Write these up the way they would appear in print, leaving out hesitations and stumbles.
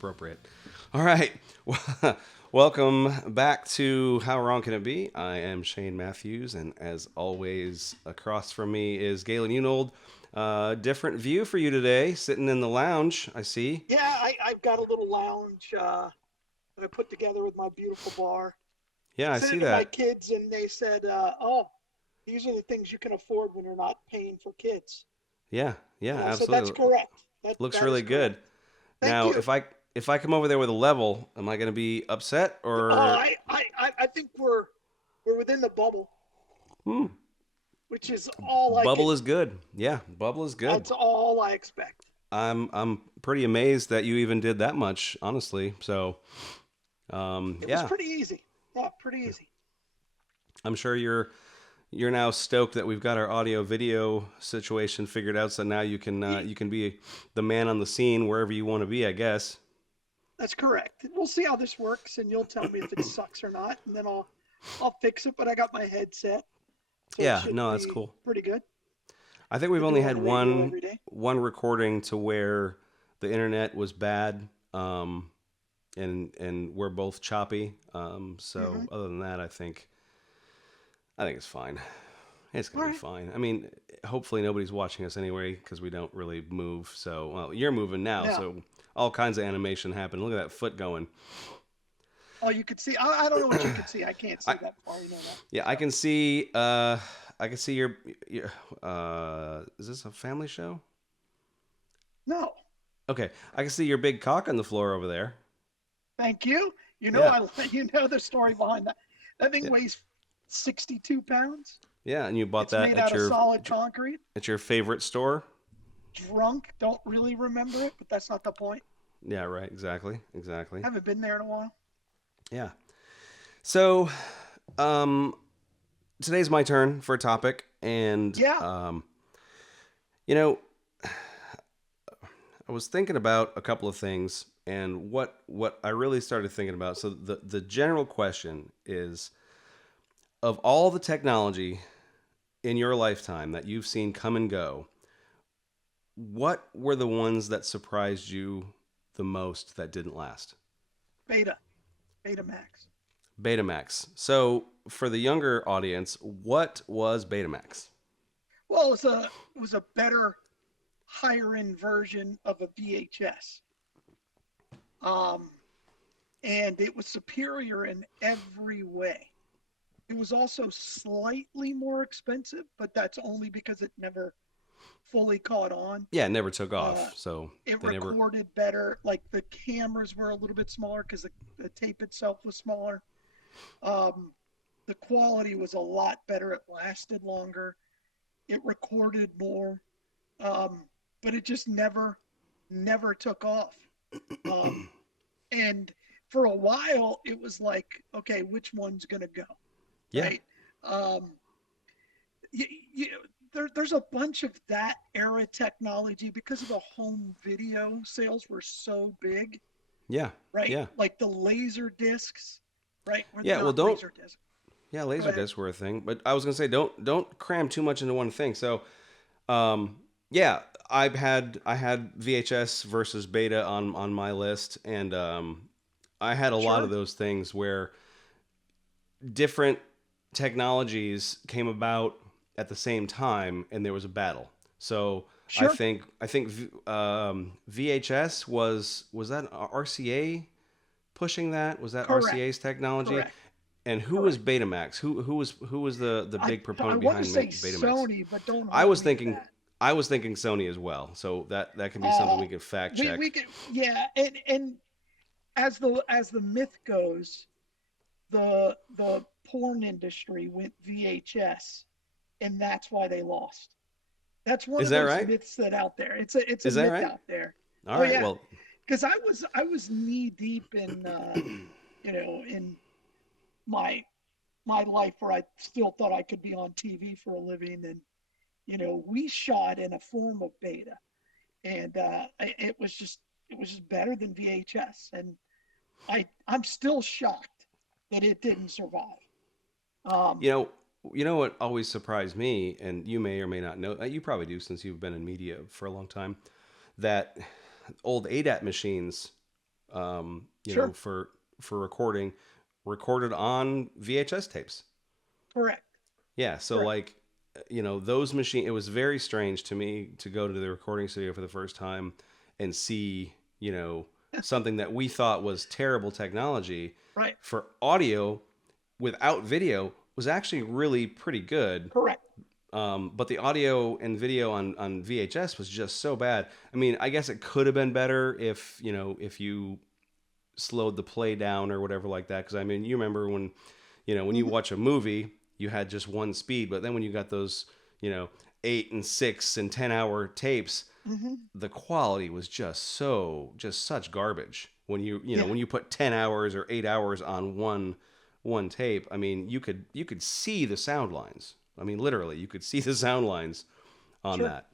appropriate. All right. Welcome back to How Wrong Can It Be? I am Shane Matthews, and as always, across from me is Galen Unold. Different view for you today, sitting in the lounge, I see. Yeah, I've got a little lounge that I put together with my beautiful bar. Yeah, I Sent see it to my that. kids, and they said, "Oh, these are the things you can afford when you're not paying for kids." Yeah, yeah, And I said, "That's absolutely. correct. Looks That really is good. correct. Thank Now, you." if I come over there with a level, am I going to be upset Oh, or? I think we're within the bubble, Hmm, which is all I bubble can. is good. Yeah, bubble is good. That's all I expect. I'm pretty amazed that you even did that much, honestly. So, It was yeah, pretty easy. Yeah, pretty easy. I'm sure you're now stoked that we've got our audio video situation figured out. So now you can be the man on the scene wherever you want to be, I guess. That's correct. We'll see how this works, and you'll tell me if it sucks or not, and then I'll fix it. But I got my headset, so it Yeah, should no, that's be cool. pretty good. I think we've I only do had on radio every day. one recording to where the internet was bad, and we're both choppy. So Mm-hmm. other than that, I think it's fine. It's All gonna be right. fine. I mean, hopefully nobody's watching us anyway because we don't really move. So, well, you're moving now, Now, so all kinds of animation happen. Look at that foot going. oh, you could see. I don't know what you could see. I can't I see that far. You know that. Yeah, I So can see. I can see your. Is this a family show? no, Okay, I can see your big cock on the floor over there. thank you. Yeah, You know the story behind that. That thing yeah, weighs 62 pounds. yeah. And you bought It's that made out of solid concrete. at your favorite store. Drunk, don't really remember it, but that's not the point. Yeah, right. Exactly. Exactly. Haven't been there in a while. Yeah. So, um, today's my turn for a topic, and Yeah, you know, I was thinking about a couple of things, and what I really started thinking about. So the general question is, of all the technology in your lifetime that you've seen come and go, what were the ones that surprised you the most that didn't last? beta, Betamax. Betamax. So for the younger audience, what was Betamax? Well, it was a better higher end version of a VHS. Um, and it was superior in every way. It was also slightly more expensive, but that's only because it never fully caught on. Yeah, it never took Uh, off. So it they never. recorded better. Like the cameras were a little bit smaller because the tape itself was smaller. Um, the quality was a lot better. It lasted longer. It recorded more, um, but it just never took off. Um, and for a while, it was like, okay, which one's gonna go, Yeah, right? Um, you, you, there's a bunch of that era technology because of the home video sales were so big, yeah, right? yeah, Like the laser discs, right? Or yeah. Well, not don't. laser disc. Yeah, Go laser ahead. discs were a thing, but I was gonna say don't cram too much into one thing. So, um, yeah, I had VHS versus Beta on my list, and I had a lot of Sure, those things where different technologies came about at the same time, and there was a battle. So sure, I think VHS was that RCA pushing that? Was that RCA's correct, technology? correct, And who was correct. Betamax? Who was the big I proponent want to behind say Betamax? Sony, but don't I hold was me to thinking that. I was thinking Sony as well. So that can be something Uh, we could fact we check. could, yeah, and as the myth goes, the porn industry went VHS, and that's why they lost. That's one Is of that those right? myths that out there. It's a Is that myth right? out there. All Oh right. yeah, Well, because I was knee deep in in my my life where I still thought I could be on TV for a living, and we shot in a form of beta, and it was just better than VHS, and I'm still shocked that it didn't survive. Um, you know, you know what always surprised me, and you may or may not know. You probably do since you've been in media for a long time. That old ADAT machines Sure. for recorded on VHS tapes. Correct. Yeah, so Correct. like, those machine. It was very strange to me to go to the recording studio for the first time and see, something that we thought was terrible technology Right. for audio without video was actually really pretty good. Correct. But the audio and video on VHS was just so bad. I mean, I guess it could have been better if you slowed the play down or whatever like that. Because I mean, you remember when you Hmm. watch a movie, you had just one speed, but then when you got those, 8 and 6 and 10 hour tapes, Hmm. the quality was just such garbage. Yeah. When you put 10 hours or 8 hours on one tape, I mean, you could see the sound lines. I mean, literally, you could see the sound lines on Sure. that.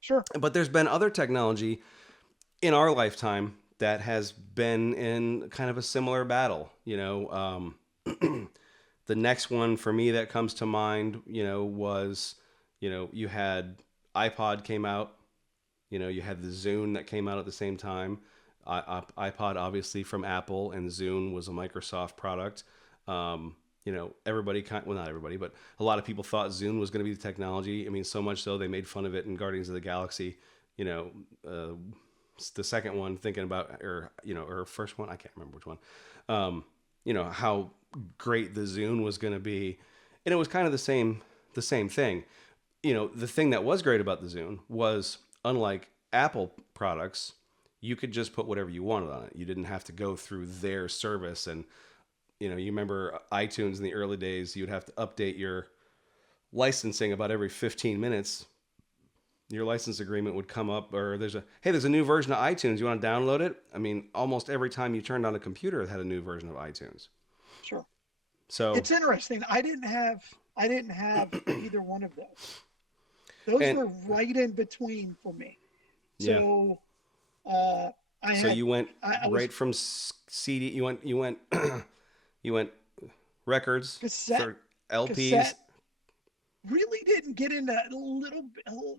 Sure. But there's been other technology in our lifetime that has been in kind of a similar battle. The next one for me that comes to mind, was, you had iPod came out. You had the Zune that came out at the same time. iPod obviously from Apple, and Zune was a Microsoft product. Everybody well, not everybody, but a lot of people thought Zune was going to be the technology. I mean, so much so they made fun of it in Guardians of the Galaxy. You know, uh, the second one, thinking about, or first one, I can't remember which one. How great the Zune was going to be, and it was kind of the same thing. The thing that was great about the Zune was, unlike Apple products, you could just put whatever you wanted on it. You didn't have to go through their service. And you remember iTunes in the early days, you'd have to update your licensing about every 15 minutes. Your license agreement would come up, or there's a new version of iTunes. You want to download it? I mean, almost every time you turned on a computer, it had a new version of iTunes. Sure. So, It's interesting. I didn't have either one of those. Those and were right in between for me. yeah, So uh, I so had you went I was right from CD. You went you went records cassette for LPs. cassette. Really didn't get into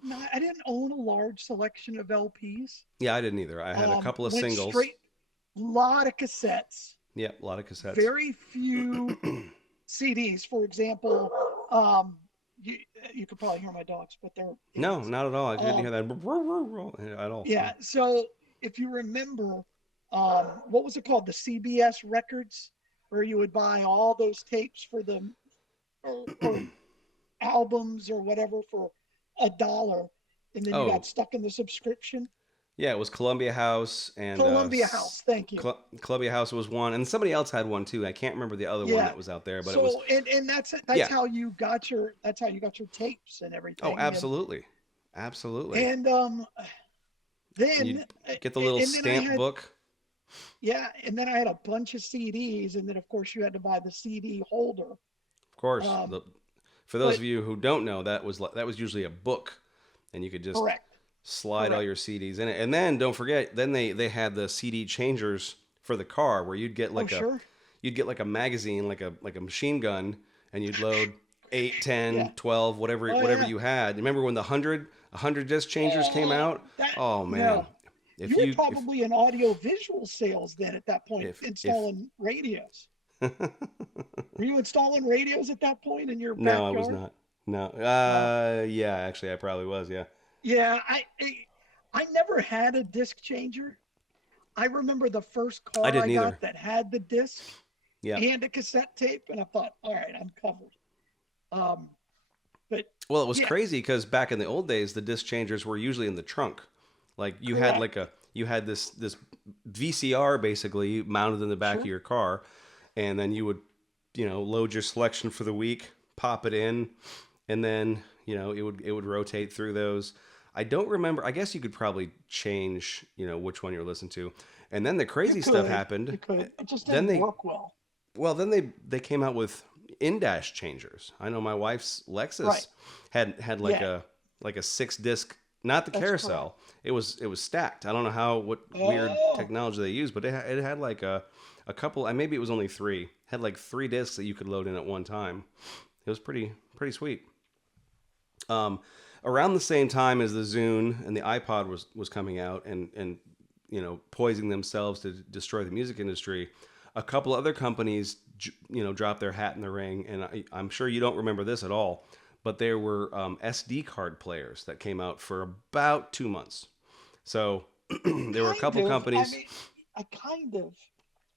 not, I didn't own a large selection of LPs. Yeah, I didn't either. I had a couple of Went singles. straight, lot of cassettes, Yeah, a lot of cassettes. very few CDs. For example, um, you you could probably hear my dogs, but they're No, idiots. not at all. I couldn't Um, hear that at all. yeah. So if you remember, what was it called? The CBS records, where you would buy all those tapes for the or albums or whatever for $1, and then you got Oh, stuck in the subscription. yeah, it was Columbia House and Columbia House, thank you. Columbia House was one, and somebody else had one too. I can't remember the other one Yeah. that was out there, but it was So and that's yeah. how you got your tapes and Oh, everything. and absolutely, absolutely. and And then you'd get the little and then I stamp had book. yeah, and then I had a bunch of CDs, and then of course you had to buy the CD holder. Of course, Um, for those but of you who don't know, that was usually a book, and you could just correct, slide all correct. your CDs in it. And then don't forget, then they had the CD changers for the car, where Oh sure, you'd get like a magazine, like a machine gun, and you'd load 8, 10, yeah. 12, Oh whatever yeah. you had. Remember when the 100 disc changers came Oh, out? that Oh man. no. You If were you probably in audio visual sales then at that point, if installing radios. Were you installing radios at that point in your No, I was backyard? not. No. Oh, Yeah, actually I probably was, yeah. yeah. I never had a disc changer. I remember the first I car I didn't either. got that had the disc Yeah. and a cassette tape, and I thought, all right, I'm covered. Um, but Well, it was yeah, crazy because back in the old days, the disc changers were usually in the trunk. Like correct. you had this VCR basically mounted in the back of Sure. your car, and then you would load your selection for the week, pop it in, and then it would rotate through those. I don't remember. I guess you could probably change which one you're listening to, and then the You crazy stuff could, happened. you could. It just Then didn't they work well. then they came out with in-dash changers. I know my wife's Right. Lexus had like Yeah, a 6 disc, not the that's correct. carousel. It was stacked. I don't know what weird Oh, technology they used, but it had like a couple. Maybe it was only three. Had like 3 discs that you could load in at one time. It was pretty sweet. Um, Around the same time as the Zune and the iPod was coming out, and poisoning themselves to destroy the music industry. A couple other companies, dropped their hat in the ring, and I'm sure you don't remember this at all, but there were SD card players that came out for about 2 months. So there were a Kind couple of. I companies. mean, I kind of,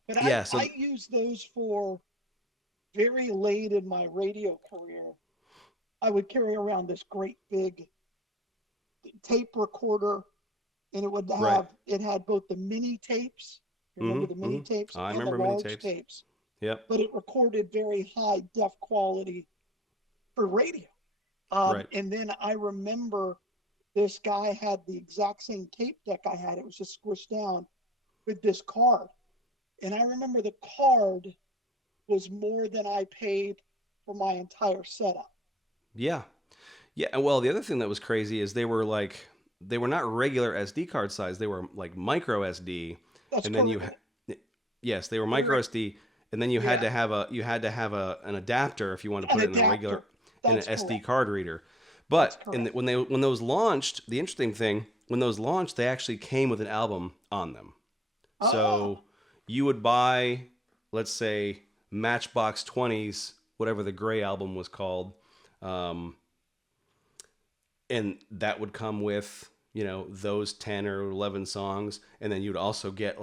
but Yeah. I used those for very late in my radio career. I would carry around this great big tape recorder, and Right. it had both the mini tapes. Remember the Mm-hmm. mini tapes I and the remember mini large tapes. tapes, Yep. but it recorded very high def quality for radio. Right. And then I remember this guy had the exact same tape deck I had. It was just squished down with this card. And I remember the card was more than I paid for my entire setup. Yeah. Yeah. Well, the other thing that was crazy is they were not regular SD card size. They were like micro SD, That's and then correct. yes, they were They micro were, SD, and then yeah, you had to have an adapter if you want to an put it in a regular adapter. in an That's SD correct. card reader. That's But correct. when those launched, the interesting thing when those launched, they actually came with an album on them. Oh, So you would buy, let's say, Matchbox 20s, whatever the Gray album was called, um, and that would come with those 10 or 11 songs, and then you'd also get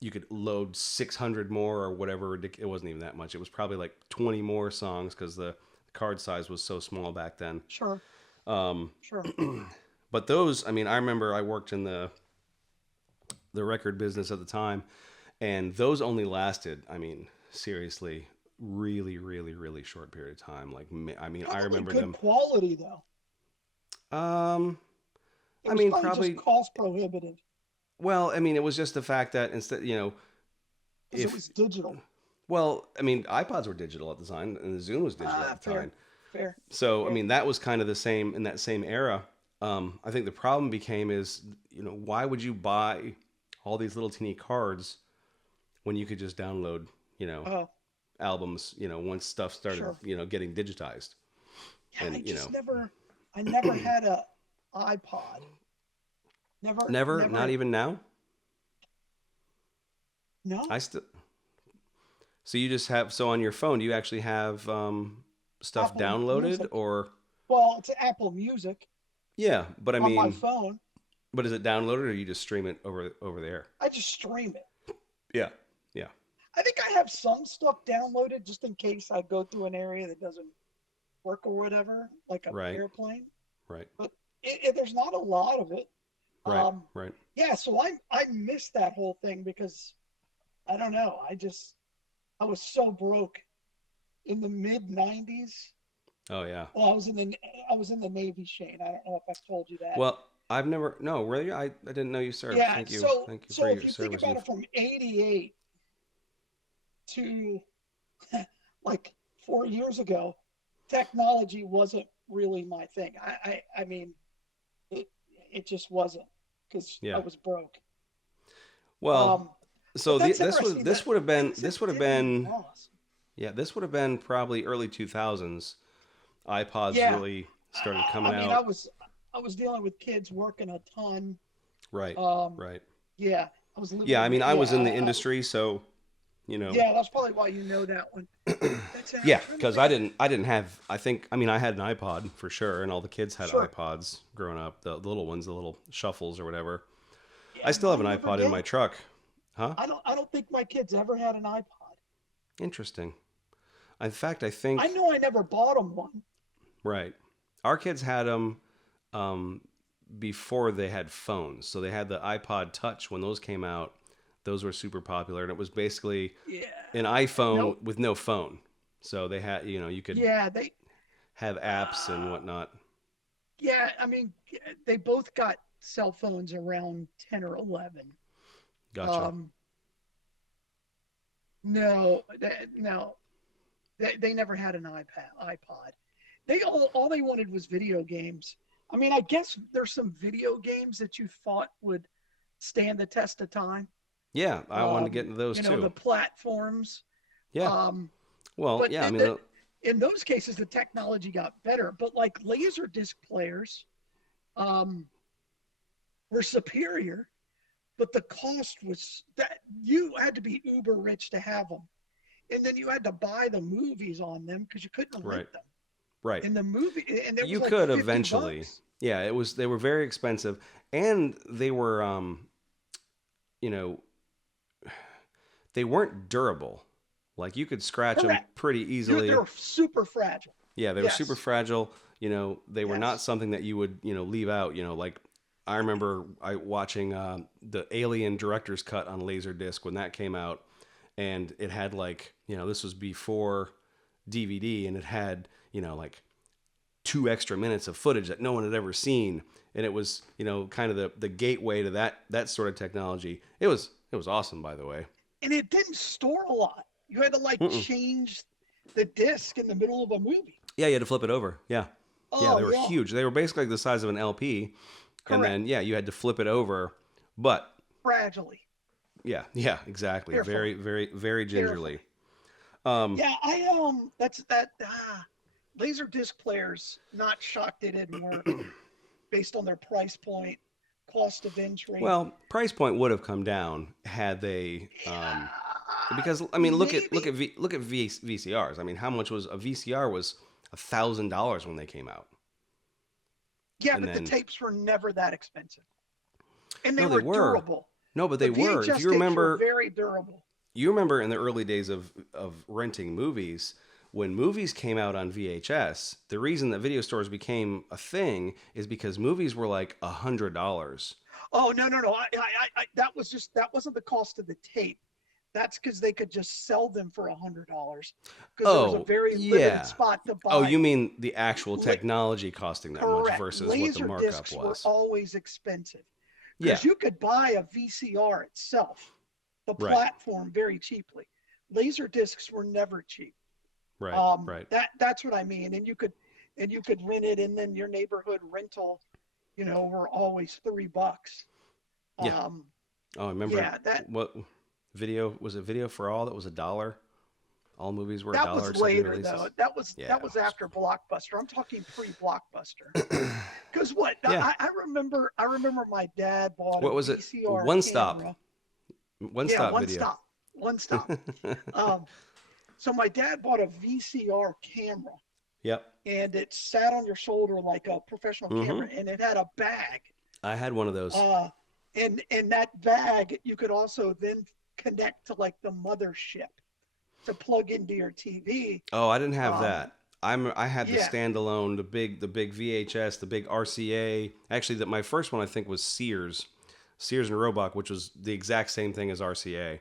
you could load 600 more or whatever. It wasn't even that much. It was probably like 20 more songs because the card size was so small back then. sure, Um, sure. but those, I mean, I remember I worked in the record business at the time, and those only lasted, I mean, seriously, really, really, really short period of time. Like, I mean, I Probably remember good them. quality though. Um, It I was mean, probably just probably. cost prohibitive Well, I mean, it was just the fact that instead, because it if was digital. well, I mean, iPods were digital at the time, and the Zune was digital Ah, at the fair, time. fair, So, I fair. mean, that was kind of the same in that same era. I think the problem became is, why would you buy all these little teeny cards when you could just download, you know, Oh, albums, once stuff started, sure. getting digitized. Yeah, And, I never had a iPod. never, not Never. even now. No, I still, so you just have, so on your phone, do you actually have stuff Apple downloaded Music. or, Well, it's Apple Music yeah, but I on my mean, phone. but is it downloaded or you just stream it over there? I just stream it. Yeah. Yeah. I think I have some stuff downloaded just in case I go through an area that doesn't work or whatever, like an Right. airplane. Right. But there's not a lot of it. Right. Um, Right. yeah, so I missed that whole thing because I don't know. I was so broke in the mid '90s. Oh yeah. Well, I was in the Navy, Shane. I don't know if I've told you that. Well, I've never, no, really, I didn't know you served. Yeah, Thank you for so if your you think service. about it, from '88 to like 4 years ago, technology wasn't really my thing. I mean, it it just wasn't because I Yeah. was broke. Well, Um, so but that's this interesting that this music would have didn't even been, cross. yeah, this would have been probably early 2000s. iPods Yeah, really started coming I mean, out. I was dealing with kids working a ton. Right. Um, Right. yeah, I was living Yeah, I in mean, I yeah, was in the industry, so, you know, yeah. That's probably why you know that one. I'm yeah, trying to because think. I didn't have, I think, I mean, I had an iPod for sure, and all the kids had Sure. iPods growing up, the little ones, the little shuffles or whatever. I Yeah, still have mine an never iPod in my did. truck. Huh? I don't think my kids ever had an iPod. Interesting. In fact, I I think, know I never bought them one. right. Our kids had them um, before they had phones. So they had the iPod Touch when those came out. Those were super popular, and it was basically Yeah. an Nope. iPhone with no phone. So they had, you could Yeah, they. have apps and Uh, whatnot. yeah, I mean, they both got cell phones around 10 or 11. Gotcha. Um, no, no, they never had an iPod. They all they wanted was video games. I mean, I guess there's some video games that you thought would stand the test of time. Yeah, I wanted to get into those The too. platforms. Yeah. Um, Well, but yeah, I mean, in those cases, the technology got better. But like laser disc players um, were superior but the cost was that you had to be uber rich to have them, and then you had to buy the movies on them because you couldn't rent Right. them. Right. And the movie, and it was You like could 50 eventually. bucks. Yeah, it was they were very expensive and they were you know, they weren't durable. Like you could scratch them Correct. pretty easily. They're super fragile. Yeah, they were super Yes. fragile. They were not Yes. something that you would, leave out. Like I remember I watching the Alien director's cut on Laserdisc when that came out, and it had like, this was before DVD, and it had, like 2 extra minutes of footage that no one had ever seen, and it was, kind of the gateway to that sort of technology. It was awesome, by the way. And it didn't store a lot. You had to like Mm-mm. change the disc in the middle of a movie. Yeah, you had to flip it over. Yeah. Yeah, Oh, they were yeah. huge. They were basically like the size of an LP. And Correct. then, yeah, you had to flip it over. But, Fragilely. yeah, yeah, exactly. Very, Carefully. very, very gingerly. Carefully. Um, Yeah, that's that, laser disc players, not shocked they didn't work based on their price point, cost of entry. well, price point would have come down had they, Yeah, because I mean, maybe. look at VCRs. I mean, how much was a VCR was $1,000 when they came out, Yeah, and but the then tapes were never that expensive. And they no, they were were. durable. No, but The they were. If VHS you tapes were remember, very durable. you remember in the early days of renting movies, when movies came out on VHS, the reason that video stores became a thing is because movies were like $100. Oh, no, no, no. That was just, that wasn't the cost of the tape. That's because they could just sell them for $100 because there was a Oh, very limited yeah. spot to Oh, buy you them. mean the actual technology costing that much Correct. versus what the Laser markup discs were was? always expensive Yeah, because you could buy a VCR itself, the right, platform, very cheaply. Laser discs were never cheap. right, right. That's what I mean. And you could rent it, and then your neighborhood rental, were always $3. Yeah. Um, Oh, I remember yeah, that what video was it? Video for All that was a dollar. All movies were a that dollar was except new later though. releases. That was Yeah, that it was after Blockbuster. I'm talking pre-Blockbuster. Because what yeah. I remember my dad bought a What was it? VCR One Stop. camera. One Yeah, Stop one Video. stop, one stop. Um, so my dad bought a VCR camera, Yep. and it sat on your shoulder like a professional Mm-hmm. camera, and it had a bag. I had one of those. Uh, and that bag you could also then connect to like the mothership to plug into your TV. Oh, I didn't have Um, that. I had the yeah. standalone, the big VHS, the big RCA. Actually, that my first one I think was Sears and Roebuck, which was the exact same thing as RCA.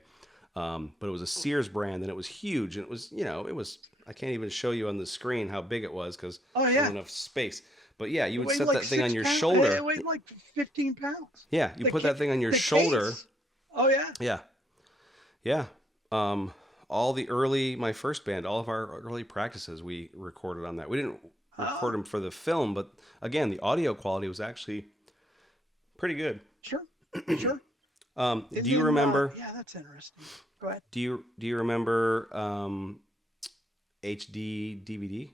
But it was a Sears brand, and it was huge, and it was, it was. I can't even show you on the screen how big it was because Oh I don't yeah. have enough space. But yeah, you It would weighed set like that thing on six your pounds. It shoulder. weighed like 15 pounds. Yeah, you The put ca- that thing on your the shoulder. case. Oh yeah. Yeah, yeah. Um, my first band, all of our early practices, we recorded on that. We didn't record Oh, them for the film, but again, the audio quality was actually pretty good. sure, sure. Do And you then remember? yeah, that's interesting. Go ahead. Do you remember HD DVD?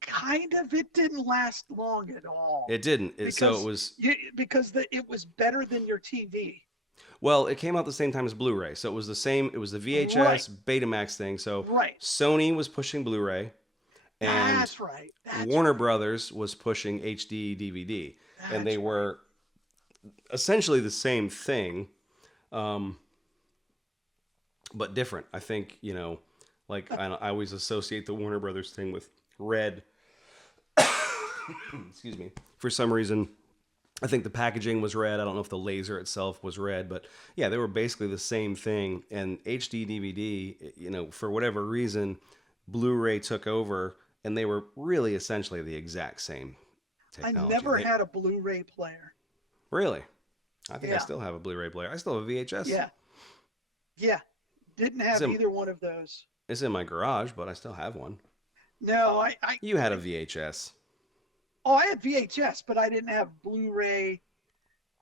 Kind of. It didn't last long at all It didn't. So it because was. it was better than your TV. Well, it came out the same time as Blu-ray, so it was the same. It was the Right. VHS Betamax thing. So Right. Sony was pushing Blu-ray, and That's right. That's Warner right. Brothers was pushing HD DVD, and they That's right. were essentially the same thing, um, but different. I think like I always associate the Warner Brothers thing with red. Excuse me. For some reason, I think the packaging was red. I don't know if the laser itself was red, but yeah, they were basically the same thing. And HD DVD, for whatever reason, Blu-ray took over, and they were really essentially the exact same I technology. never had a Blu-ray player. Really, I think I Yeah. still have a Blu-ray player. I still have a VHS. Yeah. Yeah. Didn't It's have in, either one of those. it's in my garage, but I still have one. No, I You had a VHS. oh, I had VHS, but I didn't have Blu-ray.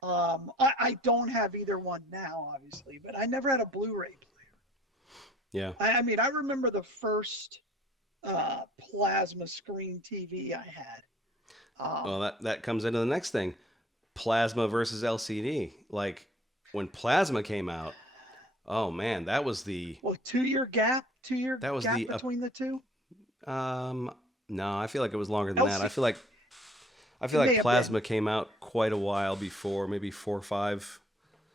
I don't have either one now, obviously, but I never had a Blu-ray player. Yeah. I mean, I remember the first plasma screen TV I had. Well, Um, that comes into the next thing. plasma versus LCD. Like when plasma came out, oh man, Well, 2 year gap, two year that was gap the between the two. um no, I feel like it was longer than that. LC, I feel it like may have been. plasma came out quite a while before, maybe 4 or 5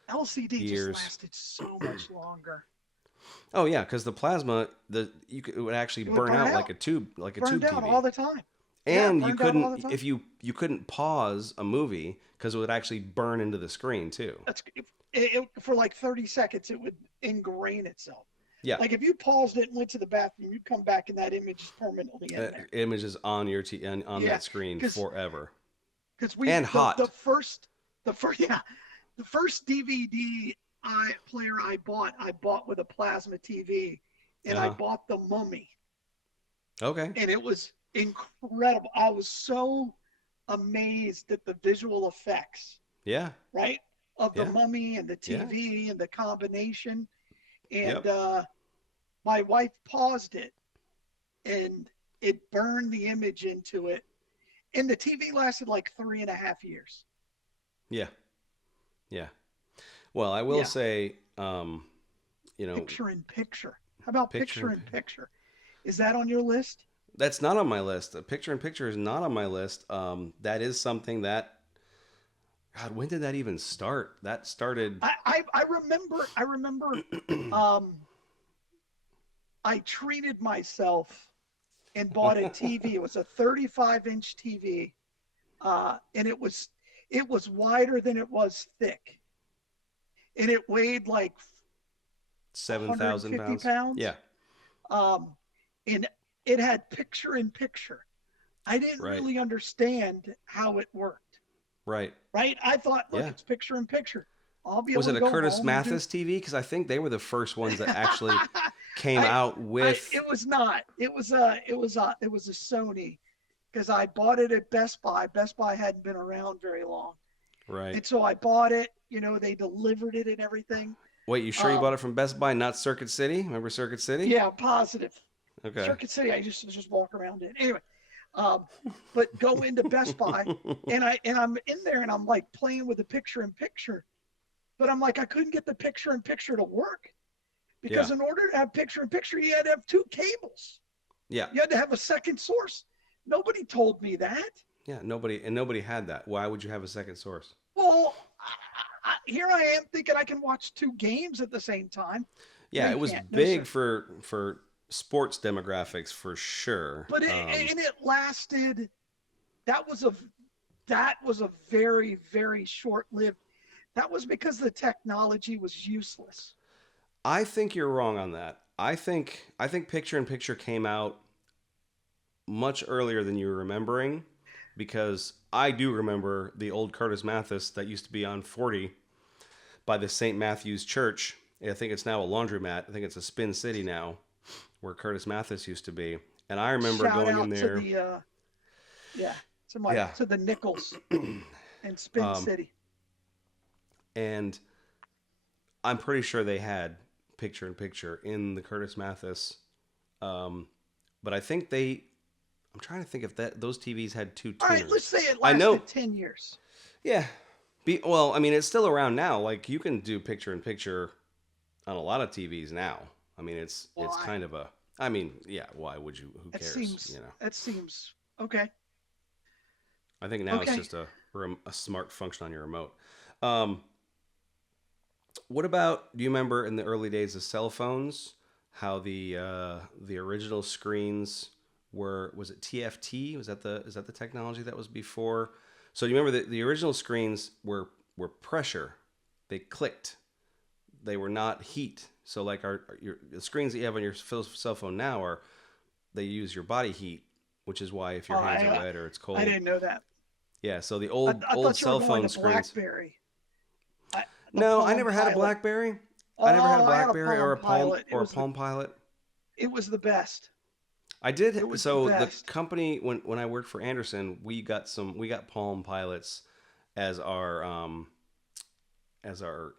LCD just years. lasted so much longer. Oh yeah, because the plasma, it would actually It would burn burn out out, like a burned tube out all TV. the time. Yeah, And you burned out all couldn't the time. if you couldn't pause a movie because it would actually burn into the screen too. That's for like 30 seconds. It would ingrain itself. Yeah, Like if you paused it and went to the bathroom, you'd come back and that image is permanently in there. images on on Yeah, that screen because forever we and hot. the first yeah the first DVD player I bought with a plasma TV, and Uh I huh. bought the Mummy, Okay. and it was incredible. I was so amazed at the visual effects, Yeah. right, of the Yeah. Mummy and the Yeah. TV and the combination. And Yep. my wife paused it, and it burned the image into it. And the TV lasted like 3.5 years. Yeah. Yeah. Well, I will Yeah, say, you know, picture in picture. How about picture picture in in picture? Is that on your list? that's not on my list. A picture in picture is not on my list. That is something that God, when did that even start? That started. I remember um, I treated myself and bought a TV. It was a 35-inch TV, and it was wider than it was thick, and it weighed like 7,000 150 pounds. pounds. Yeah. Um, and it had picture in picture. I didn't Right. really understand how it worked. Right. Right? I thought, look, Yeah. it's picture in picture. I'll be Was able it to a go Curtis home and do. Mathis TV? Because I think they were the first ones that actually came I, out with. it was not. It was a Sony, because I bought it at Best Buy. Best Buy hadn't been around very long, Right. and so I bought it. They delivered it and everything. Wait, you sure you bought Um, it from Best Buy, not Circuit City? Remember Circuit City? yeah, positive. Okay. Circuit City, I just walk around in. Anyway, um, but go into Best Buy, and I'm in there, and I'm like playing with the picture in picture, but I'm like, I couldn't get the picture in picture to work, Yeah. because in order to have picture in picture, you had to have two cables. Yeah. You had to have a second source. Nobody told me that. Yeah. Nobody had that. Why would you have a second source? Well, here I am thinking I can watch two games at the same time. No, Yeah, you it was can't. No, big sir. for sports demographics for sure. But it lasted. That was a that was a very, very short lived. That was because the technology was useless. I think you're wrong on that. I think picture in picture came out much earlier than you're remembering because I do remember the old Curtis Mathis that used to be on 40 by the St. Matthew's Church. I think it's now a laundromat. I think it's a Spin City now, where Curtis Mathis used to be. And I remember Shout going in out to there. the yeah, Yeah. to the Nichols and Spin Um, City. and I'm pretty sure they had picture in picture in the Curtis Mathis. Um, but I think I'm trying to think if those TVs had two All right, let's tuners. say it I know. lasted 10 years. Yeah. Well, I mean, it's still around now. Like you can do picture in picture on a lot of TVs now. I mean, it's Why? kind of a. I mean, yeah. Why would you? Who That cares? seems that seems okay. I think now it's Okay. just a smart function on your remote. Um, what about? Do you remember in the early days of cell phones how the original screens were? Was it TFT? Was that the technology that was before? So you remember the original screens were pressure. They clicked. They were not heat. So like the screens that you have on your cell phone now are they use your body heat, which is why if Oh, your hands are wet or it's I cold. didn't know that. Yeah, so the I old thought you were cell going phone to screens. BlackBerry. The No, I Palm never had a Pilot. BlackBerry. I never had a Oh, I had a BlackBerry Palm Pilot. or a Palm Pilot. It was the best. I It did was the so the best. company when I worked for Anderson, we got Palm Pilots as our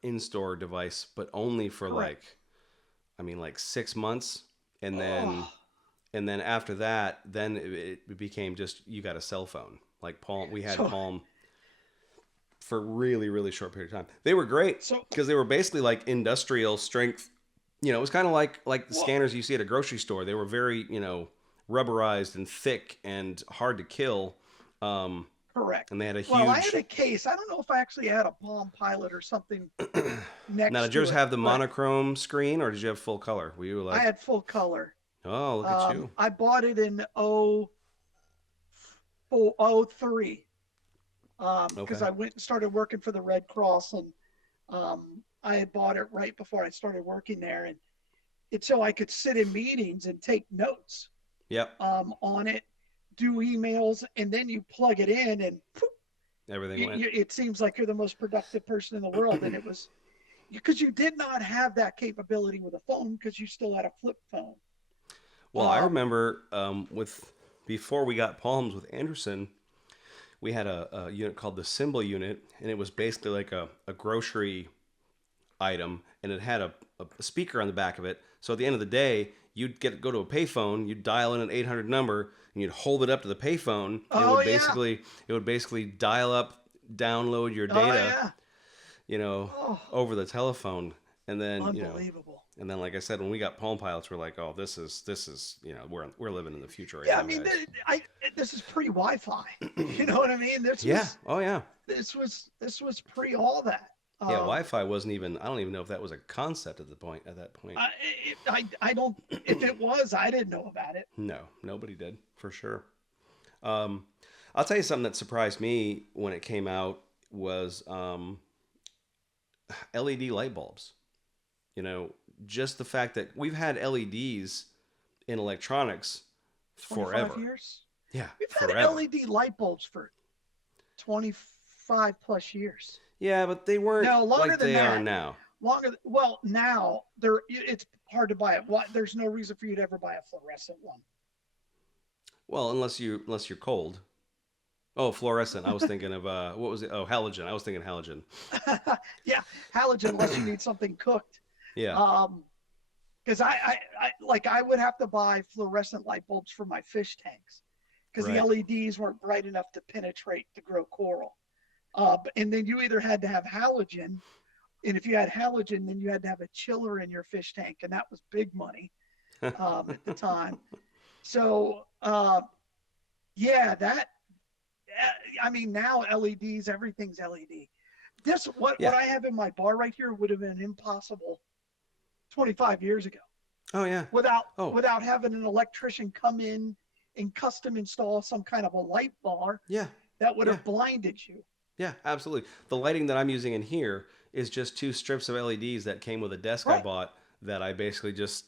in-store device, but only for Correct. like 6 months, and then Oh, after that, then it became just you got a cell phone. Like Palm, we had so Palm for a really, really short period of time. They were great So, because they were basically like industrial strength. It was kind of like the well, scanners you see at a grocery store. They were very, rubberized and thick and hard to kill. Um, correct. and they had a Well, I had huge. a case. I don't know if I actually had a Palm Pilot or something Now, next did yours to it, have the but monochrome screen or did you have full color? Were you I like, had full color. oh, look at you? I bought it in 03 because Okay. I went and started working for the Red Cross, and I had bought it right before I started working there, and it's so I could sit in meetings and take notes Yep. on it, do emails, and then you plug it in, and poof, Everything went. it seems like you're the most productive person in the world. And it was because you did not have that capability with a phone because you still had a flip phone. Well, I Um, remember with before we got Palms with Anderson, we had a unit called the Symbol unit, and it was basically like a grocery item, and it had a speaker on the back of it. So at the end of the day, you'd go to a payphone, you'd dial in an 800 number, and you'd hold it up to the payphone, and oh yeah, it would basically dial up, download your oh data, yeah, you know, oh, over the telephone, and then unbelievable. and then like I said, when we got Palm Pilots, we're like, oh, this is we're living in the future right Yeah, I now, mean, guys. this is pre Wi-Fi. You know what I mean? Yeah. Oh yeah. This was pre all that. Yeah. Um, Wi-Fi wasn't even. I don't even know if that was a concept at the point. At that point, I don't. If it was, I didn't know about it. no, nobody did for sure. Um, I'll tell you something that surprised me when it came out was LED light bulbs. You know, just the fact that we've had LEDs in electronics 25 forever. years. Yeah, We've had forever. LED light bulbs for 25 plus years. Yeah, but they weren't No, longer like than they are that. now. Well, now there it's hard to buy it. There's no reason for you to ever buy a fluorescent one. Well, unless you're cold. Oh, fluorescent. I was thinking of what was it? Oh, halogen. I was thinking halogen. Yeah, halogen unless you need something cooked. Yeah. Um, because I would have to buy fluorescent light bulbs for my fish tanks because the Right. LEDs weren't bright enough to penetrate to grow coral. And then you either had to have halogen, and if you had halogen, then you had to have a chiller in your fish tank, and that was big money at the time. So yeah, that I mean now LEDs, everything's LED. This what Yeah. I have in my bar right here would have been impossible 25 years ago Oh yeah. Oh without having an electrician come in and custom install some kind of a light bar yeah. that would Yeah. have blinded you. Yeah. Absolutely. The lighting that I'm using in here is just two strips of LEDs that came with a desk I Right. bought that I basically just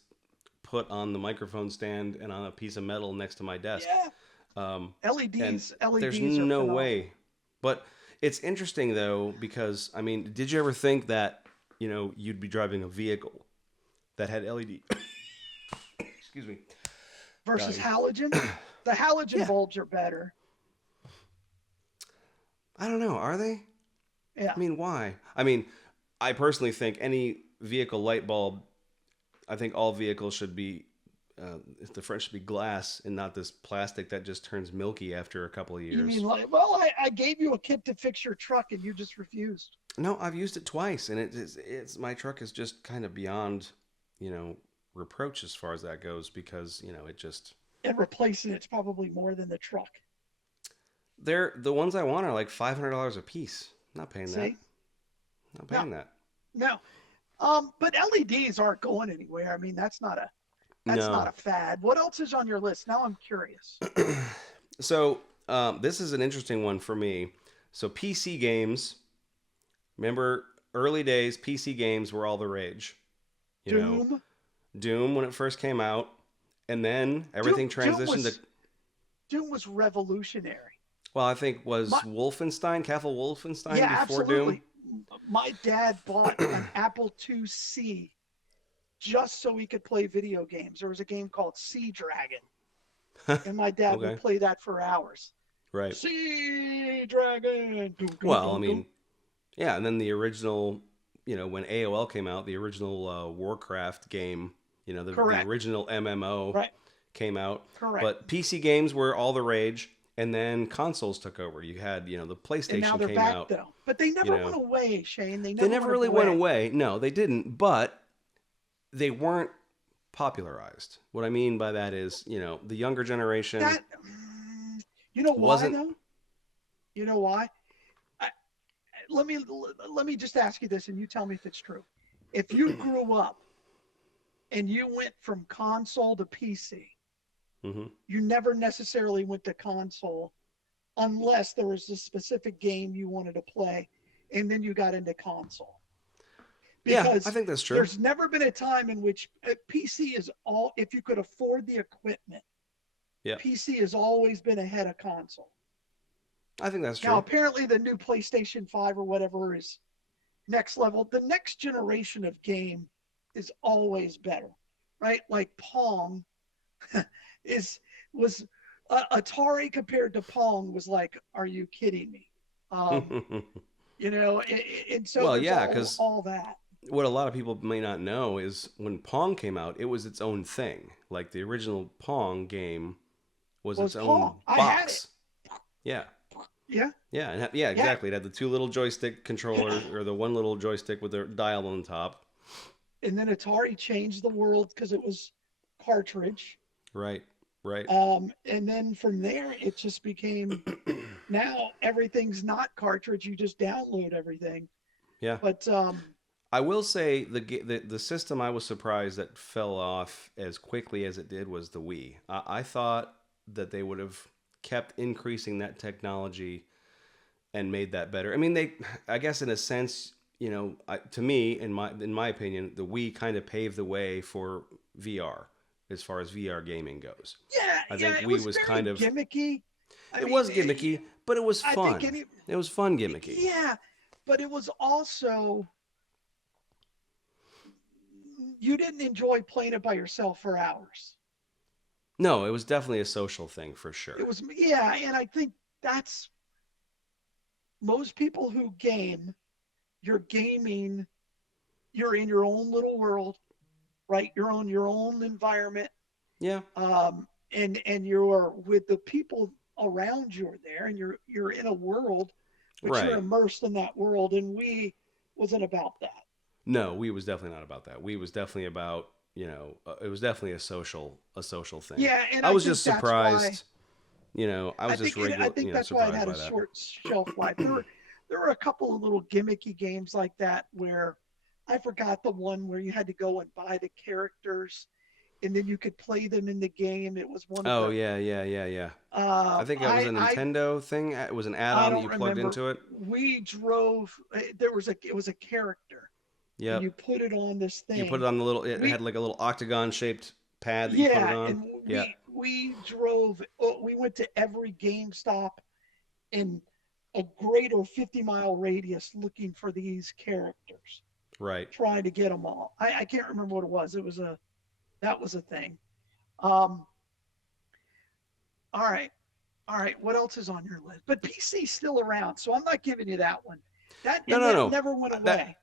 put on the microphone stand and on a piece of metal next to my desk. Yeah. Um, and there's LEDs are no phenomenal. way. But it's interesting though because I mean, did you ever think that you'd be driving a vehicle that had LED? Excuse me, Versus dying. halogen. The halogen Yeah, bulbs are better. I don't know. Are they? Yeah. I mean, why? I mean, I personally think any vehicle light bulb. I think all vehicles should be. The front should be glass and not this plastic that just turns milky after a couple of You mean years. like, well, I gave you a kit to fix your truck and you just refused. No, I've used it twice, and it's my truck is just kind of beyond, you know, reproach as far as that goes because it just And replacing it's probably more than the truck. the ones I want are like $500 a piece. Not paying that. See? Not No, paying that. no. But LEDs aren't going anywhere. I mean, that's not No. a fad. What else is on your list? Now I'm curious. So this is an interesting one for me. So PC games. Remember early days, PC games were all the rage. You know, Doom. Doom when it first came out, and then Doom everything Doom transitioned to. was Doom was revolutionary. Well, I think was My, Wolfenstein, Castle Wolfenstein yeah, before Doom. absolutely. My dad bought an Apple IIc just so he could play video games. There was a game called Sea Dragon, and my dad would Okay, play that for hours. right. Sea Dragon. Doom, doom, Well, I doom, doom. mean, yeah, and then the original, when AOL came out, the original Warcraft game, the Correct. original MMO Right. came out. Correct. But PC games were all the rage, and then consoles took over. You had, the And now PlayStation they're came back out. though. But they You never went know, away, Shane. They they never never went really went away. away. No, they didn't. But they weren't popularized. What I mean by that is, the younger generation That you know why wasn't. though? You know why? I, let me let me just ask you this, and you tell me if it's true. If you grew up and you went from console to PC, Hmm. you never necessarily went to console unless there was a specific game you wanted to play, and then you got into console. Yeah, I Because think that's true. there's never been a time in which PC is all, if you could afford the equipment, Yeah, PC has always been ahead of console. I think that's Now, true. apparently, the new PlayStation 5 or whatever is next level. The next generation of game is always better, right? Like Pong is was Atari compared to Pong was like, are you kidding me? Um, and so Well, there's yeah, all because all that what a lot of people may not know is when Pong came out, it was its own thing. Like the original Pong game was its was own Pong. I had it. box. Yeah. Yeah, Yeah, yeah, yeah. exactly. It had the two little joystick controllers or the one little joystick with the dial on top. And then Atari changed the world because it was cartridge. Right, right. And then from there, it just became now everything's not cartridge. You just download everything. Yeah. But I will say the system I was surprised that fell off as quickly as it did was the Wii. I thought that they would have kept increasing that technology and made that better. I mean, I guess in a sense, to me, in my opinion, the Wii kind of paved the way for VR as far as VR gaming goes. yeah, I yeah, think it Wii was was very kind of gimmicky. I it mean, was gimmicky, but it was I think fun. It was fun gimmicky. yeah, but it was also you didn't enjoy playing it by yourself for hours. No, it was definitely a social thing for It sure. was yeah, and I think that's most people who game. You're gaming. You're in your own little world, right? You're on your own environment, Yeah, and you're with the people around you are there, and you're in a world, but you're right. immersed in that world. And we wasn't about that. No, we was definitely not about that. We was definitely about, it was definitely a social thing. Yeah, and I I was think just that's why surprised, I was just I regular, think that's why it surprised had a by that. short shelf life. There were a couple of little gimmicky games like that where I forgot the one where you had to go and buy the characters and then you could play them in the game. It was one of Oh the yeah, yeah, yeah, yeah. I uh, think that was I a I Nintendo thing. It was an I add-on that don't you plugged remember. into it. We drove. There was a it was a character, and Yep. you put it on this You put thing. it on the little. It We had like a little octagon shaped pad that you put it yeah, on. and Yeah. we drove. Oh, we went to every GameStop in a greater 50-mile radius looking for these characters, Right. trying to get them all. I can't remember what it was. It was a that was a thing. Um, all right. All right, what else is on your list? But PC's still around, so I'm not giving you that one. No, no, That no. never went That, away.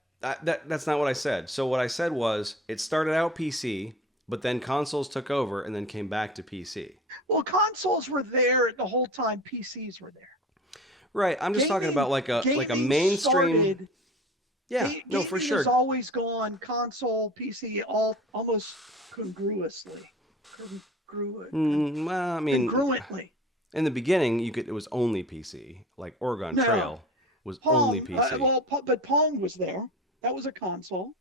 that's not what I said. So what I said was it started out PC, but then consoles took over and then came back to PC. Well, consoles were there the whole time PCs were there. Right. I'm just talking Gaming about like a gaming mainstream. started Yeah. No, for gaming has sure. always gone console PC all almost congruously. Well, I mean, Congruently. in the beginning, it was only PC. Like Oregon No, Trail was only Pong. PC. But Pong was there. That was a console.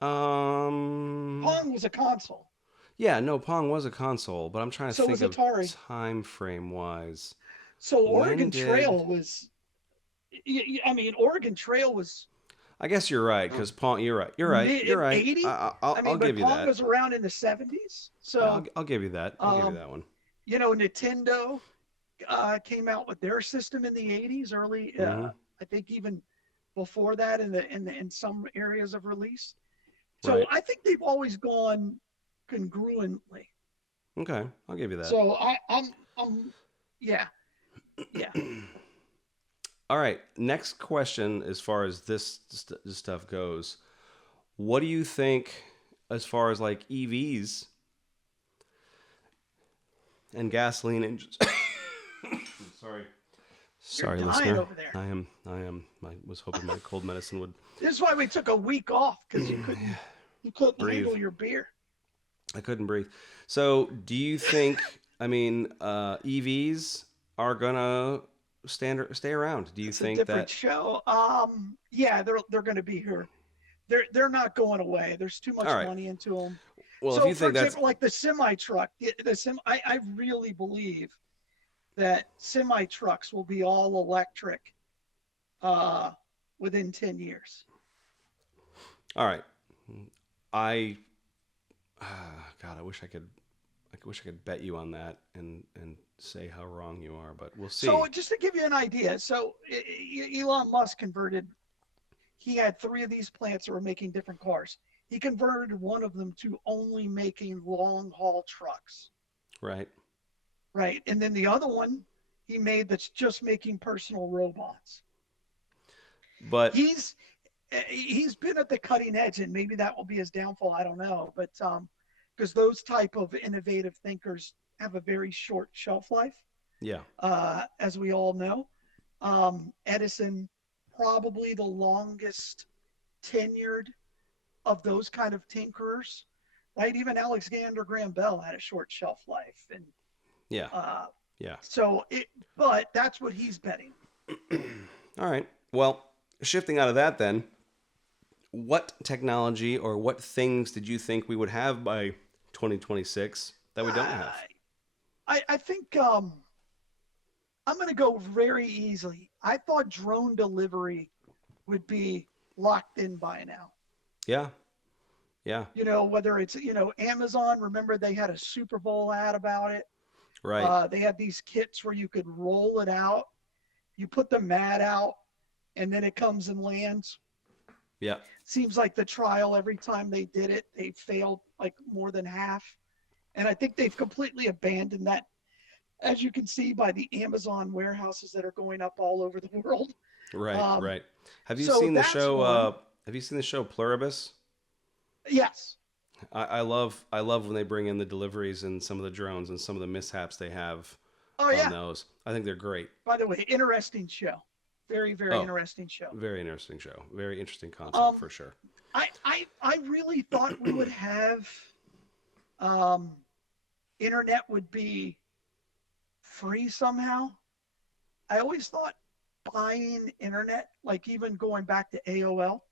Um. Pong was a console. Yeah. No, Pong was a console, but I'm trying to So think was of Atari. time frame wise. So When Oregon did? Trail was. I mean, Oregon Trail was I guess you're right because Pong. You're right. You're right. You're mid right. 80. I'll I I'll mean, but give you Pong that. was around in the 70s. Yeah, So, I'll give you that. I'll give you um, that one. Nintendo came out with their system in the 80s, early. Mm-hmm. I think even before that in some areas of release. So Right. I think they've always gone congruently. Okay. I'll give you that. So I'm yeah, yeah. All right. Next question, as far as this stuff goes, what do you think as far as like EVs and gasoline engines? You're Sorry, dying listener. over there. I was hoping my cold medicine would This is why we took a week off because you couldn't breathe. handle your beer. I couldn't breathe. So, do you think? I mean, EVs are gonna stay around? Do you It's a think different that? show. Yeah, they're going to be here. They're not going away. There's too All much right. money into them. Well, if So, you for think that's example, like the semi truck, I really believe that semi trucks will be all electric uh, within 10 years. all right, I God, I wish I could bet you on that and say how wrong you are, but we'll So, see. just to give you an idea, so Elon Musk converted. He had three of these plants that were making different cars. He converted one of them to only making long haul trucks, Right. right? And then the other one he made that's just making personal robots. But He's he's been at the cutting edge, and maybe that will be his downfall. I don't know, but because those type of innovative thinkers have a very short shelf life, yeah, as we all know. Edison, probably the longest tenured of those kind of tinkerers, right? Even Alexander Graham Bell had a short shelf life, and yeah, uh, yeah. so it. But that's what he's betting. All right. Well, shifting out of that, then, what technology or what things did you think we would have by 2026 that we don't Uh, have? I think I'm going to go very easily. I thought drone delivery would be locked in by now. Yeah, yeah. Whether it's Amazon. Remember they had a Super Bowl ad about it. Right. They had these kits where you could roll it out. You put the mat out, and then it comes and lands. Yeah. Seems like the trial every time they did it, they failed like more than half. And I think they've completely abandoned that, as you can see by the Amazon warehouses that are going up all over the world. Right. Um, Right. Have you so seen the that's show? one. Have you seen the show Pluribus? Yes. I love when they bring in the deliveries and some of the drones and some of the mishaps they have Oh, on yeah. those. I think they're great. By the way, interesting show. Very, very Oh, interesting show. very interesting show. Very interesting concept Um, for sure. I really thought we would have um, internet would be free somehow. I always thought buying internet, like even going back to AOL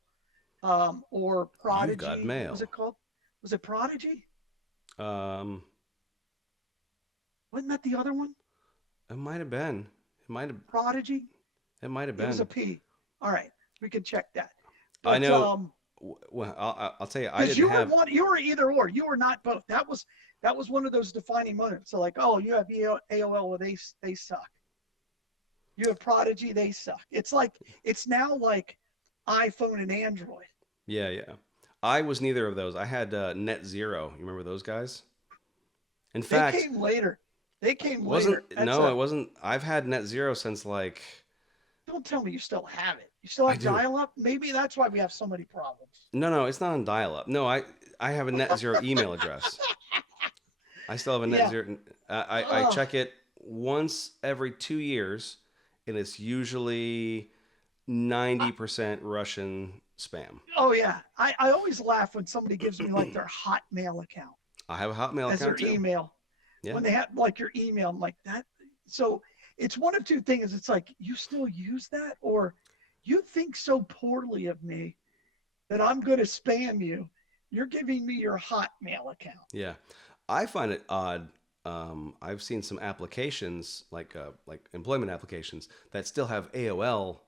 or You've got Prodigy, what was mail. it called? Was it Prodigy? Um, Wasn't that the other one? it might have been. It might have. Prodigy? It might have It was a been. P. All right, we can check that. I But know. Well, I'll tell you. I because didn't have. you were either or, you were not both. That was one of those defining moments. So like, oh, you have AOL, well, they suck. You have Prodigy, they suck. It's now like iPhone and Android. Yeah, yeah. I was neither of those. I had Net Zero. You remember those guys? In They fact, came later. They came wasn't later. That's no, a it wasn't. I've had Net Zero since like Don't tell me you still have it. You still I have do. dial up? Maybe that's why we have so many problems. No, no, it's not on dial-up. No, I have a Net Zero email address. I still have a Net Yeah. Zero. I Oh, check it once every 2 years, and it's usually I, 90% Russian spam. oh yeah. I always laugh when somebody gives me like their Hotmail account I have a Hotmail as account their too. email. Yeah, When they have like your email, I'm like that. So it's one of two things. It's like you still use that, or you think so poorly of me that I'm going to spam you. You're giving me your Hotmail account. yeah. I find it odd. I've seen some applications like employment applications that still have AOL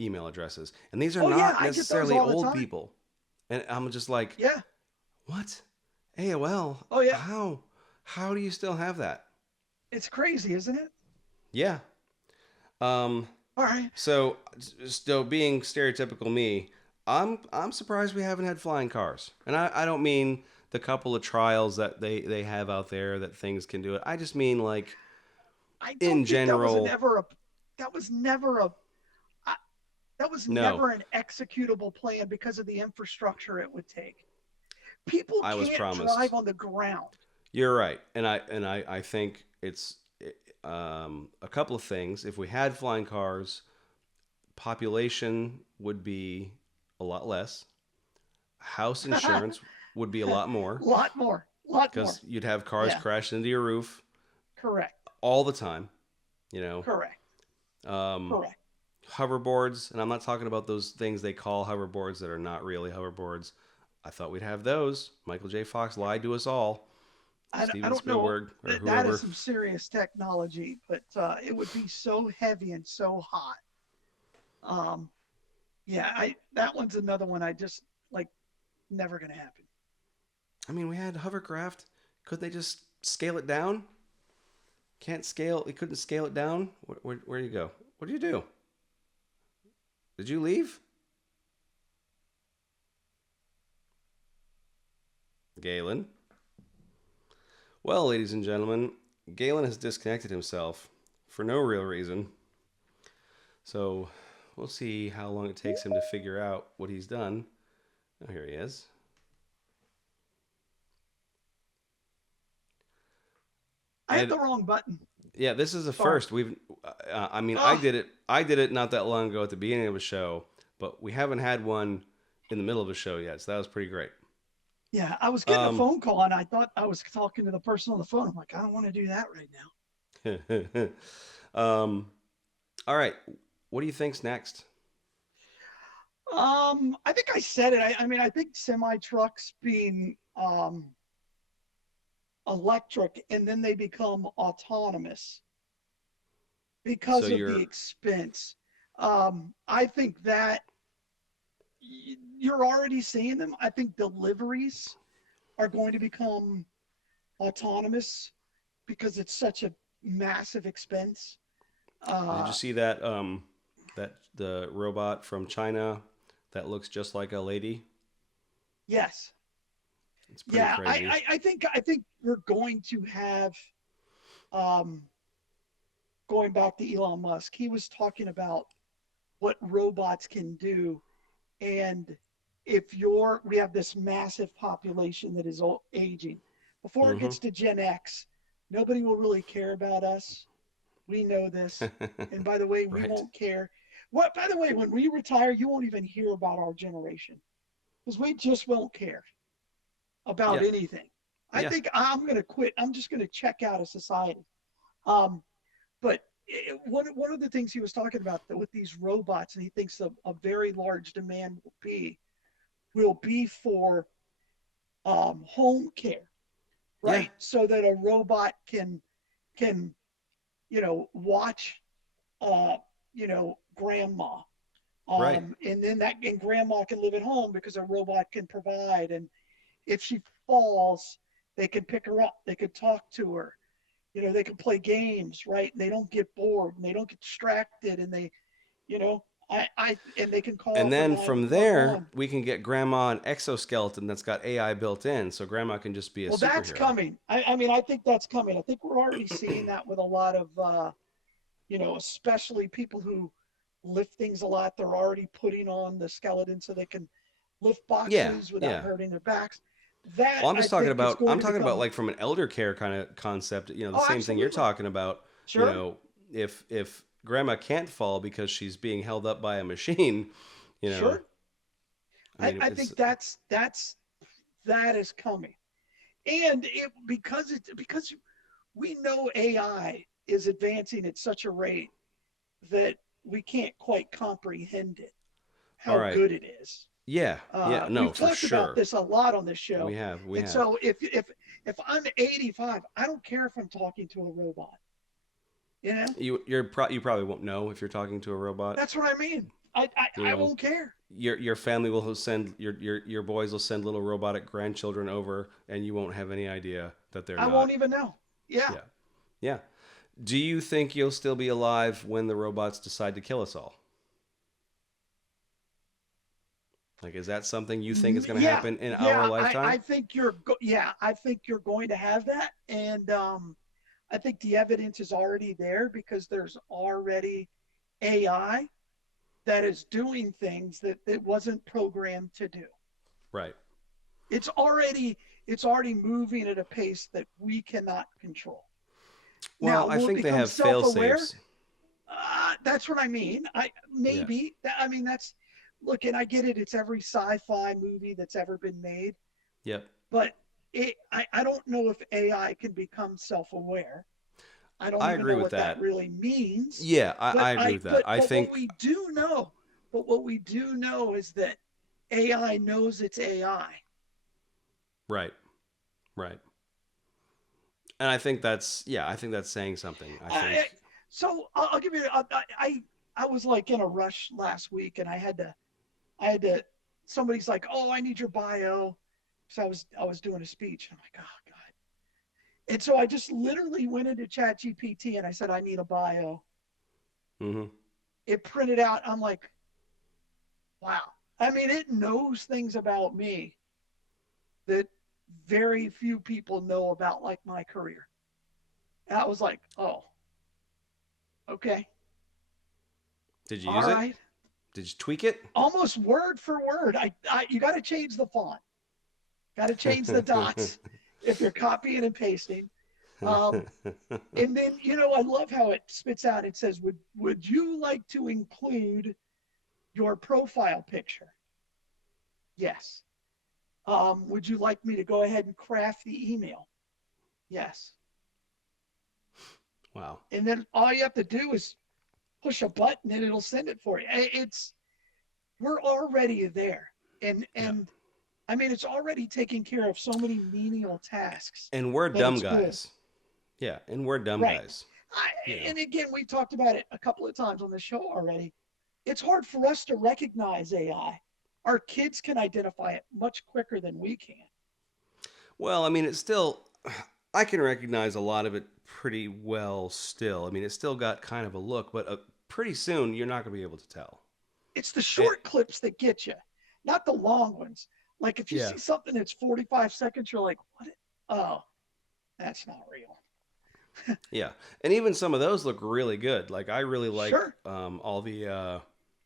email addresses, and these are Oh yeah, not I get those necessarily all the old time. people. And I'm just like, Yeah. what? AOL? Oh yeah. How? How do you still have that? It's crazy, isn't it? Yeah. Um, All right. so still being stereotypical me, I'm surprised we haven't had flying cars. And I don't mean the couple of trials that they have out there that things can do it. I just mean like I in don't think general, that was never a I- that was no. never an executable plan because of the infrastructure it would take. People I was can't drive promised. on the ground. You're right. And I think it's a couple of things. If we had flying cars, population would be a lot less. House A insurance would be a lot more lot more. because you'd have cars Yeah, crash into your roof correct, all the time. You know, correct, um, correct. hoverboards, and I'm not talking about those things they call hoverboards that are not really hoverboards. I thought we'd have those. Michael J. Fox lied to us all. I Steven don't know. Spielberg or That is whoever. some serious technology, but it would be so heavy and so hot. Um, yeah, I that one's another one I just like never gonna happen. I mean, we had hovercraft. Could they just scale it down? Can't scale. They couldn't scale it down. Where do you go? What do you do? Did you leave, Galen? Well, ladies and gentlemen, Galen has disconnected himself for no real reason. So we'll see how long it takes him to figure out what he's done. Oh, here he is. I hit And the wrong button. yeah, this is a Sorry. first. We've, I mean, I Oh, did it. I did it not that long ago at the beginning of a show, but we haven't had one in the middle of a show yet. So that was pretty great. yeah, I was getting a Um, phone call and I thought I was talking to the person on the phone. I'm like, I don't want to do that right now. um, all right. What do you think's next? I think I said it. I mean, I think semi trucks being electric and then they become autonomous So because of the you're expense. I think that you're already seeing them. I think deliveries are going to become autonomous because it's such a massive expense. Did you Uh, see that that the robot from China that looks just like a lady? yes, It's pretty yeah. crazy. I think we're going to have um, going back to Elon Musk. He was talking about what robots can do, and if you're we have this massive population that is aging. Before it Mm-hmm. gets to Gen X, nobody will really care about us. We know this. And by the way, we Right. won't care. What by the way, when we retire, you won't even hear about our generation because we just won't care about Yeah. anything. I Yeah. think I'm going to quit. I'm just going to check out of society. Um, but one of the things he was talking about with these robots, and he thinks a very large demand will be for home care, Yeah. right? So that a robot can watch uh, grandma, Right. and then that and grandma can live at home because a robot can provide. And if she falls, they can pick her up. They could talk to her. They can play games, right? And they don't get bored and they don't get distracted, and they, you know, and they can And call for then from there, 911. we can get grandma an exoskeleton that's got AI built in, so grandma can just be a Well, that's superhero. coming. I mean, I think that's coming. I think we're already seeing that with a lot of, especially people who lift things a lot. They're already putting on the skeleton so they can lift Yeah. boxes without Yeah. hurting their backs. That Well, I'm I just talking think is about going I'm to talking about become. like from an elder care kind of concept, the Oh, same thing you're absolutely. talking about, you Sure. know, if grandma can't fall because she's being held up by a machine, you know, Sure. I mean, I it's think that is coming. And because we know AI is advancing at such a rate that we can't quite comprehend it, all how right. good it is. Yeah. Yeah, no, We've for talked about sure. this a lot on this We show, have. We and have. so if I'm 85, I don't care if I'm talking to a robot. You know, You probably won't know if you're talking to a robot. that's what I mean. You I know, won't care. your family will send your boys will send little robotic grandchildren over, and you won't have any idea that they're I won't not. even know. Yeah. Yeah, yeah. Do you think you'll still be alive when the robots decide to kill us all? Like, is that something you think is going to Yeah, happen in our yeah. I lifetime? think yeah, I think you're going to have that, and I think the evidence is already there because there's already AI that is doing things that it wasn't programmed to do. Right. It's already it's already moving at a pace that we cannot control. Now, Well, I will it think they become have fail self-aware? safes. That's what I mean. I Yeah. maybe. I mean, that's look, and I get it. It's every sci-fi movie that's ever been made, Yep. but I don't know if AI can become self-aware. I don't I even agree know with what that that. really means. Yeah, I But agree with that. I what think we do know, is that AI knows it's AI. right, right. And I think that's yeah, I think that's saying something. I I, think so I'll give you. I was like in a rush last week, and I had to. Somebody's like, "Oh, I need your bio," so I was doing a speech. I'm like, "Oh God." And so I just literally went into Chat GPT and I said, I need a bio. mhm. It printed out. I'm like, wow. I mean, it knows things about me that very few people know about, like my career. And I was like, oh, okay. Did you use All it? right. Did you tweak it? Almost word for word. You got to change the font, got to change the dots if you're copying and pasting. Um, and then, I love how it spits out. It says, would you like to include your profile picture? Yes. Would you like me to go ahead and craft the email? Yes. Wow. And then all you have to do is push a button and it'll send it for you. It's We're already there. And Yeah. and I mean it's already taking care of so many menial tasks And we're that dumb it's good. guys. Yeah, and we're dumb Right. guys. I, You know. and again, we talked about it a couple of times on the show already. It's hard for us to recognize AI. Our kids can identify it much quicker than we can. Well, I mean, it's still I can recognize a lot of it pretty well still. I mean, it's still got kind of a look, but pretty soon you're not going to be able to tell. It's the And, short clips that get you, not the long ones. Like if you yeah. see something that's 45 seconds, you're like, what? Oh, that's not real. Yeah, and even some of those look really good. Like I really like Sure, all the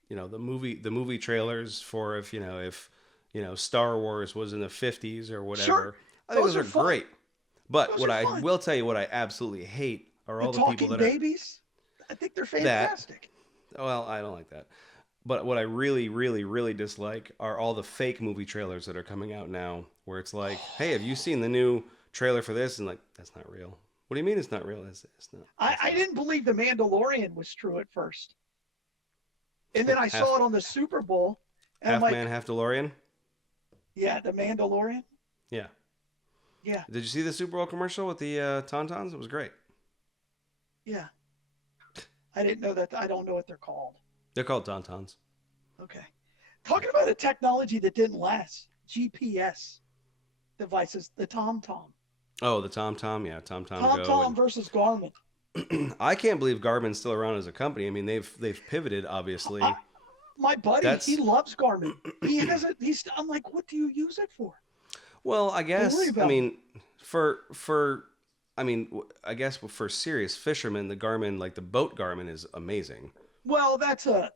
the movie trailers for if Star Wars was in the 50s or sure. whatever. I think Those those are are fun. great. But Those what are I fun. will tell you, what I absolutely hate are The all the people talking that are babies, I think they're that. fantastic. Well, I don't like that. But what I really, really, really dislike are all the fake movie trailers that are coming out now, where it's like, "Hey, have you seen the new trailer for this?" And like, that's not real. What do you mean it's not real? It's not. It's I not. didn't believe the Mandalorian was true at first. And then I half saw it on the Super Bowl, and I'm half man, like, half DeLorean. yeah, the Mandalorian. Yeah. Yeah, Did you see the Super Bowl commercial with the Tauntauns? It was great. yeah. I didn't know that. I don't know what they're called. They're called Tauntauns. Okay. Yeah. Talking about a technology that didn't last, GPS devices, the TomTom. Oh, the Tom Tom, yeah, Tom Tom Go, TomTom and versus Garmin. I can't believe Garmin's still around as a company. I mean, they've pivoted I, obviously. my buddy, he That's loves Garmin. He has it. I'm like, what do you use it for? well, I Don't worry guess. I about it. mean, I mean, I guess for serious fishermen, the Garmin, like the boat Garmin, is amazing. Well, that's a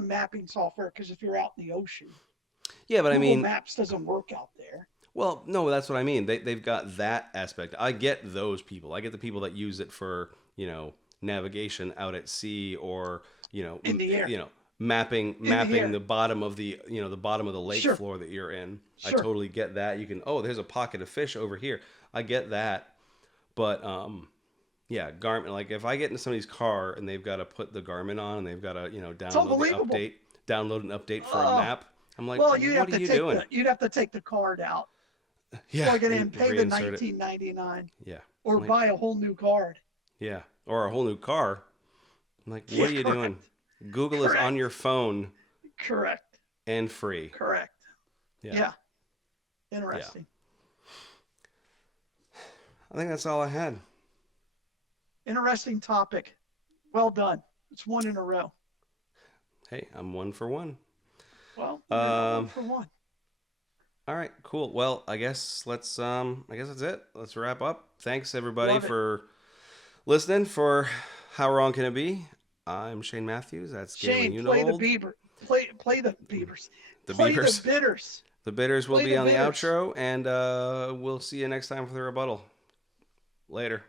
mapping software because if you're out in the ocean, Yeah, but I Google mean, Maps doesn't work out there. well, no, that's what I mean. They've got that aspect. I get those people. I get the people that use it for navigation out at sea, or In the air. In the mapping air. the bottom of the bottom of the lake Sure. floor that you're in. I Sure. totally get that. You can, oh, there's a pocket of fish over here. I get that, but yeah, Garmin. Like if I get into somebody's car and they've got to put the Garmin on and they've got to It's download unbelievable. an update for a Oh, map. I'm like, well, what are you doing? you'd have to take the card out, Yeah, plug it in, and pay the reinsert it. 19.99, Yeah. or I'm like, buy a whole new card. yeah, or a whole new car. I'm like, what Yeah, are you doing? correct. Google is on Correct. your phone Correct. and free. Correct. Yeah, Yeah. yeah. Interesting. I think that's all I had. Interesting topic. Well done. It's one in a row. Hey, I'm one for one. Well, you're not one Um, for one. all right, cool. Well, I guess that's it. Let's wrap up. Thanks everybody Love it. for listening. For How Wrong Can It Be? I'm Shane Matthews. That's Galen Shane, play the Unold. Bieber. Play the Beavers. The Play the Beavers. bitters. The bitters will Play be the on the bitters. outro, and we'll see you next time for the rebuttal. Later.